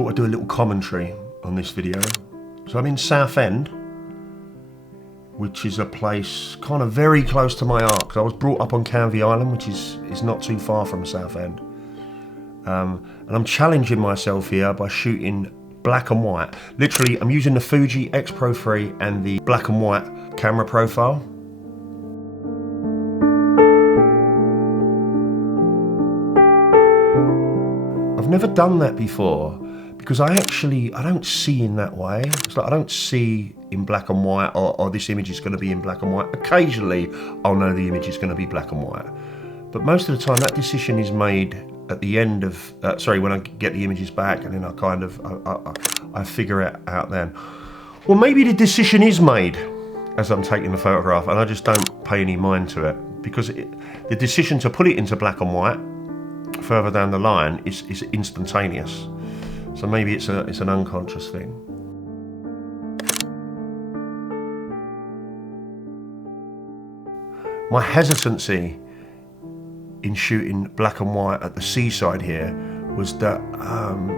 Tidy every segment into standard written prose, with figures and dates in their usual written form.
thought I'd do a little commentary on this video. So I'm in Southend, which is a place kind of very close to my art. I was brought up on Canvey Island, which is not too far from Southend. And I'm challenging myself here by shooting black and white. Literally, I'm using the FUJI XPRO III and the black and white camera profile. I've never done that before because I don't see in that way. It's like I don't see in black and white or this image is going to be in black and white. Occasionally, I'll know the image is going to be black and white. But most of the time, that decision is made at the end of, when I get the images back, and then I figure it out then. Well, maybe the decision is made as I'm taking the photograph and I just don't pay any mind to it because the decision to put it into black and white further down the line is instantaneous. So maybe it's an unconscious thing. My hesitancy in shooting black and white at the seaside here was that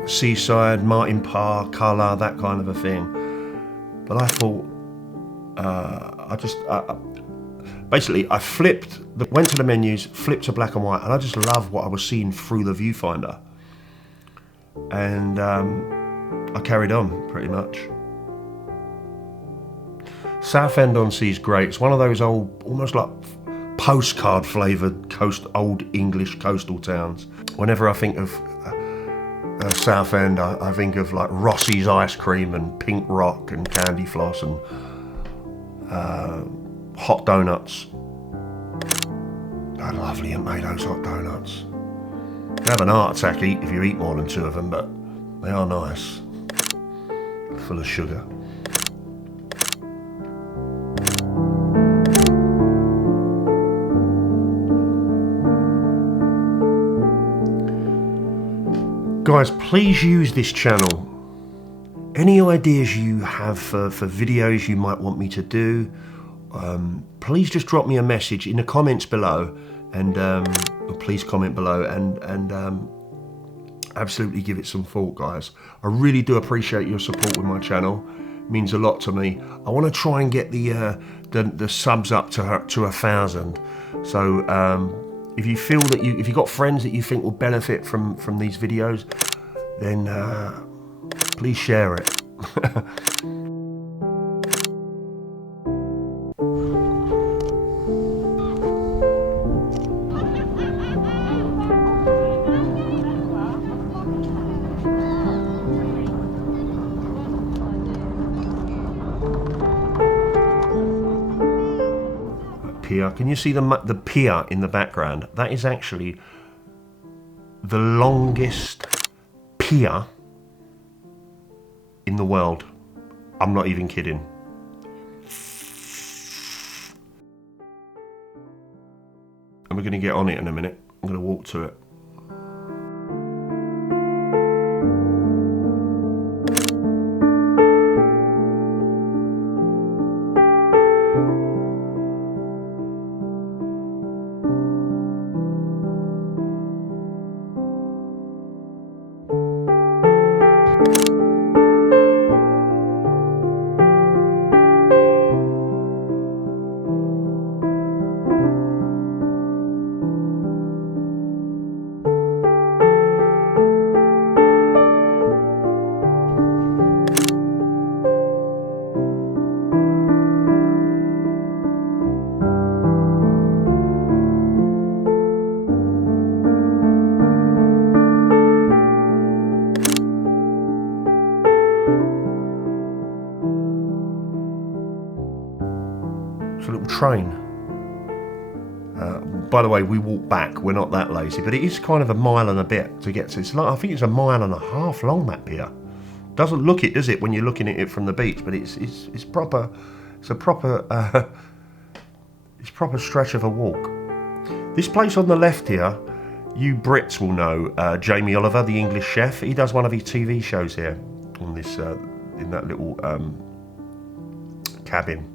seaside, Martin Parr, colour, that kind of a thing. But I thought, basically I went to the menus, flipped to black and white, and I just loved what I was seeing through the viewfinder. And I carried on pretty much. Southend-on-Sea is great. It's one of those old, almost like postcard flavoured old English coastal towns. Whenever I think of Southend, I think of like Rossi's ice cream and Pink Rock and Candy Floss and hot donuts. They're lovely, aren't they, those hot donuts? You have an heart attack if you eat more than 2 of them, but they are nice. Full of sugar. Guys, please use this channel. Any ideas you have for videos you might want me to do, please just drop me a message in the comments below, and please comment below and absolutely give it some thought, guys. I really do appreciate your support with my channel. It means a lot to me. I want to try and get the subs up to 1,000. So if you feel that if you've got friends that you think will benefit from these videos, then please share it. Pier. Can you see the pier in the background? That is actually the longest pier in the world. I'm not even kidding. And we're going to get on it in a minute. I'm going to walk to it. It's a little train. By the way, we walk back. We're not that lazy, but it is kind of a mile and a bit to get to. It's like, I think it's 1.5 miles long, that pier. Doesn't look it, does it, when you're looking at it from the beach? But it's proper. It's a proper. It's proper stretch of a walk. This place on the left here, you Brits will know Jamie Oliver, the English chef. He does one of his TV shows here on this in that little cabin.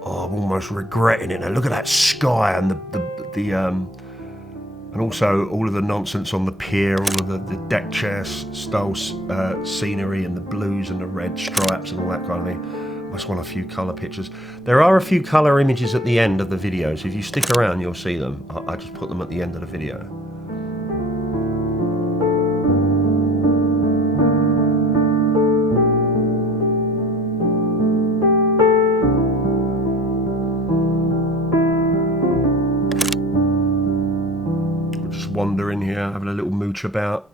Oh, I'm almost regretting it now. Look at that sky and And also all of the nonsense on the pier, all of the deck chair style scenery and the blues and the red stripes and all that kind of thing. I just want a few colour pictures. There are a few colour images at the end of the video, so if you stick around you'll see them. I just put them at the end of the video. Wandering here, having a little mooch about.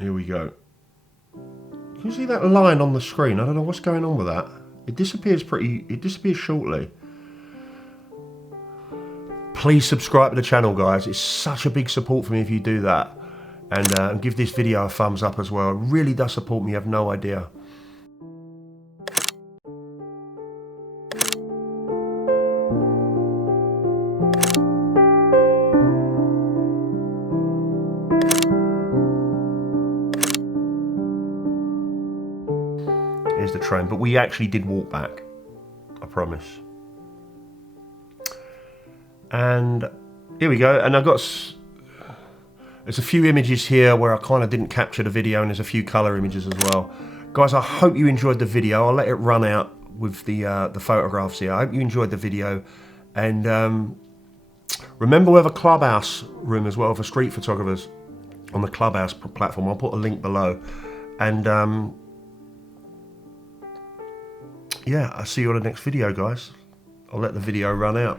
Here we go. Can you see that line on the screen? I don't know what's going on with that. It disappears shortly. Please subscribe to the channel, guys. It's such a big support for me if you do that. And give this video a thumbs up as well. It really does support me, you have no idea. Here's the train, but we actually did walk back, I promise. And here we go, and I've got, there's a few images here where I kind of didn't capture the video, and there's a few colour images as well. Guys, I hope you enjoyed the video. I'll let it run out with the photographs here. I hope you enjoyed the video, and remember we have a clubhouse room as well for street photographers on the clubhouse platform. I'll put a link below, and yeah, I'll see you on the next video, guys. I'll let the video run out.